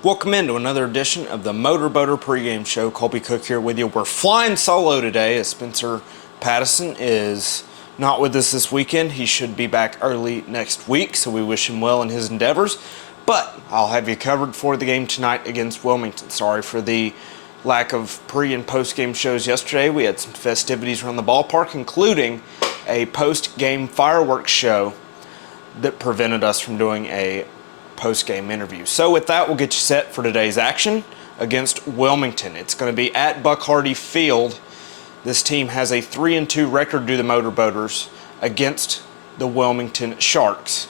Welcome into another edition of the Motorboatin pregame show. Colby Cook here with you. We're flying solo today as Spencer Pattison is not with us this weekend. He should be back early next week, so we wish him well in his endeavors. But I'll have you covered for the game tonight against Wilmington. Sorry for the lack of pre- and post-game shows yesterday. We had some festivities around the ballpark, including a post-game fireworks show that prevented us from doing a post-game interview. So with that, we'll get you set for today's action against Wilmington. It's going to be at Buck Hardy Field. This team has a 3-2 record due to the Motorboaters against the Wilmington Sharks.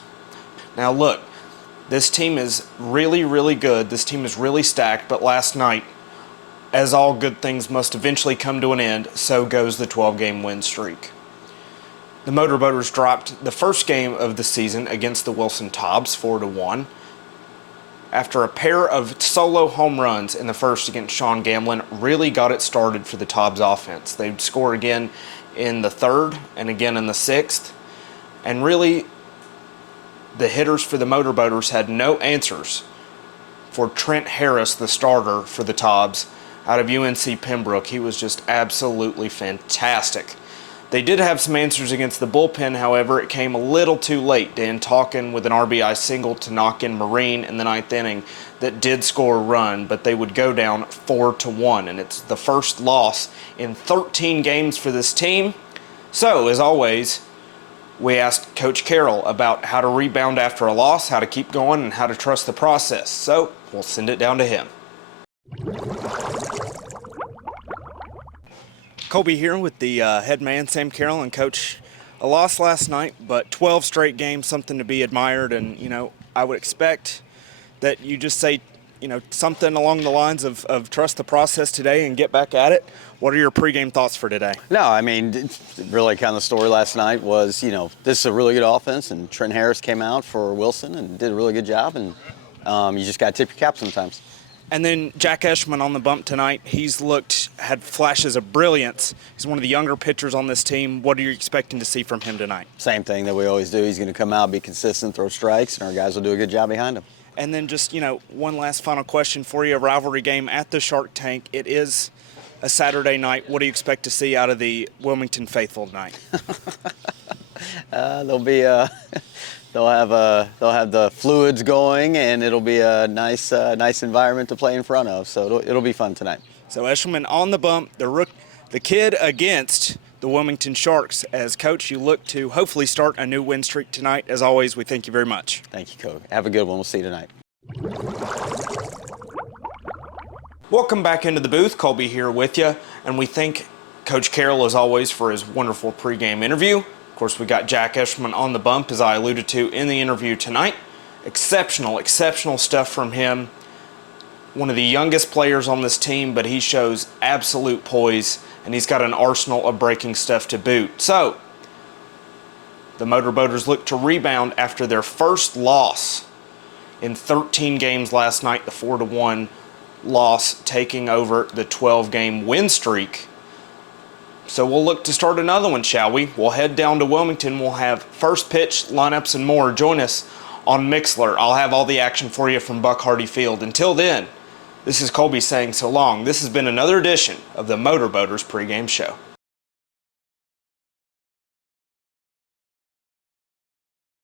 Now look, this team is really, really good. This team is really stacked, but last night, as all good things must eventually come to an end, so goes the 12-game win streak. The Motorboaters dropped the first game of the season against the Wilson Tobs 4-1. After a pair of solo home runs in the first against Sean Gamlin really got it started for the Tobs offense. They'd score again in the third and again in the sixth. And really, the hitters for the Motorboaters had no answers for Trent Harris, the starter for the Tobs, out of UNC Pembroke. He was just absolutely fantastic. They did have some answers against the bullpen, however, it came a little too late. Dan Talkin with an RBI single to knock in Marine in the ninth inning that did score a run, but they would go down 4-1, and it's the first loss in 13 games for this team. So, as always, we asked Coach Carroll about how to rebound after a loss, how to keep going, and how to trust the process. So, we'll send it down to him. Colby here with the head man, Sam Carroll, and Coach. A loss last night, but 12 straight games, something to be admired. And, I would expect that you just say, something along the lines of trust the process today and get back at it. What are your pregame thoughts for today? No, I mean, really kind of the story last night was, this is a really good offense, and Trent Harris came out for Wilson and did a really good job, and you just got to tip your cap sometimes. And then Jack Eschman on the bump tonight. Had flashes of brilliance. He's one of the younger pitchers on this team. What are you expecting to see from him tonight? Same thing that we always do. He's going to come out, be consistent, throw strikes, and our guys will do a good job behind him. And then just, one last final question for you. A rivalry game at the Shark Tank. It is a Saturday night. What do you expect to see out of the Wilmington faithful tonight? They'll have the fluids going, and it'll be a nice environment to play in front of. So it'll be fun tonight. So Eshelman on the bump, the kid against the Wilmington Sharks. As coach, you look to hopefully start a new win streak tonight. As always, we thank you very much. Thank you, Coach. Have a good one. We'll see you tonight. Welcome back into the booth. Colby here with you, and we thank Coach Carroll as always for his wonderful pregame interview. Of course, we got Jack Eschman on the bump, as I alluded to in the interview tonight. Exceptional stuff from him. One of the youngest players on this team, but he shows absolute poise, and he's got an arsenal of breaking stuff to boot. So, the Motorboaters look to rebound after their first loss in 13 games last night, the 4-1 loss taking over the 12-game win streak. So we'll look to start another one, shall we? We'll head down to Wilmington. We'll have first pitch, lineups, and more. Join us on Mixler. I'll have all the action for you from Buck Hardy Field. Until then, this is Colby saying so long. This has been another edition of the Motorboaters pregame show.